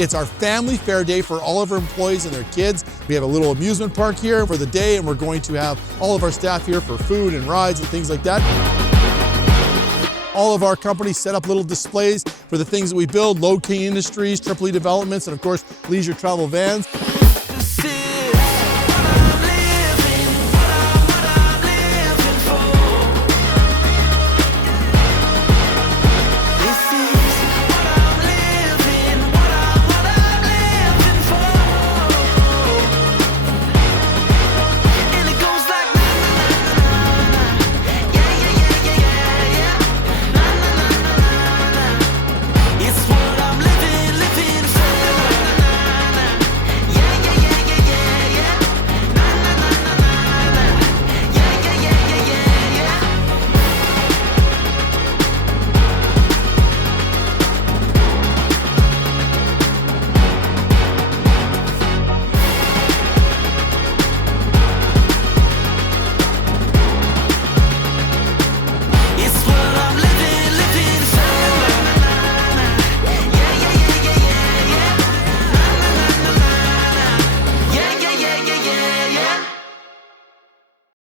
It's our family fair day for all of our employees and their kids. We have a little amusement park here for the day, and we're going to have all of our staff here for food and rides and things like that. All of our companies set up little displays for the things that we build, Lode King Industries, Triple E Developments, and of course, Leisure Travel Vans.